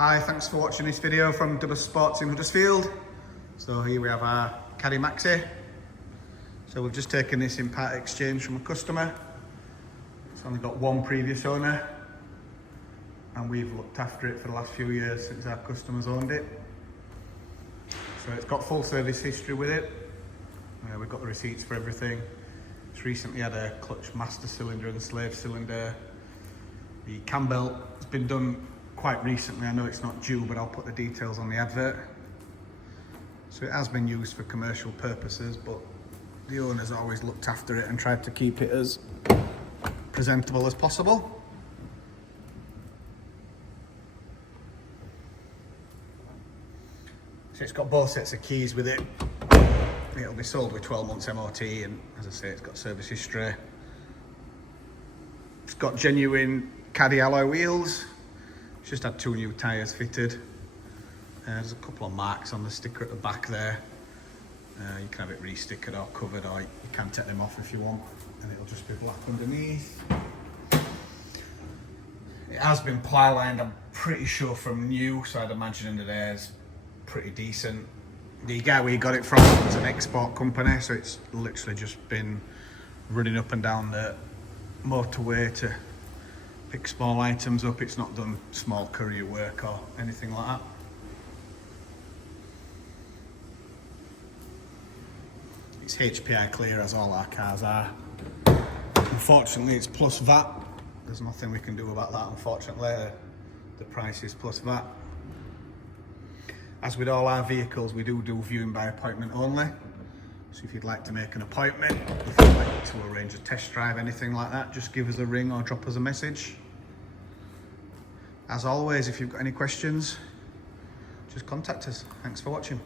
Hi, thanks for watching this video from Double Sports in Huddersfield. So here we have our Caddy Maxi. So we've just taken this in part exchange from a customer. It's only got one previous owner and we've looked after it for the last few years since our customers owned it. So it's got full service history with it. We've got the receipts for everything. It's recently had a clutch master cylinder and slave cylinder. The cambelt has been done quite recently. I know it's not due, but I'll put the details on the advert. So it has been used for commercial purposes, but the owners always looked after it and tried to keep it as presentable as possible. So it's got both sets of keys with it. It'll be sold with 12 months MOT, and as I say, it's got service history. It's got genuine Caddy alloy wheels. It's just had 2 new tyres fitted. There's a couple of marks on the sticker at the back there. You can have it re-stickered or covered, or you can take them off if you want, and it'll just be black underneath. It has been ply lined, I'm pretty sure, from new, so I'd imagine under there's pretty decent. The guy we got it from was an export company, so it's literally just been running up and down the motorway to pick small items up. It's not done small courier work or anything like that. It's HPI clear, as all our cars are. Unfortunately, it's plus VAT. There's nothing we can do about that, unfortunately. The price is plus VAT. As with all our vehicles, we do viewing by appointment only. So if you'd like to make an appointment, if you'd like to arrange a test drive, anything like that, just give us a ring or drop us a message. As always, if you've got any questions, just contact us. Thanks for watching.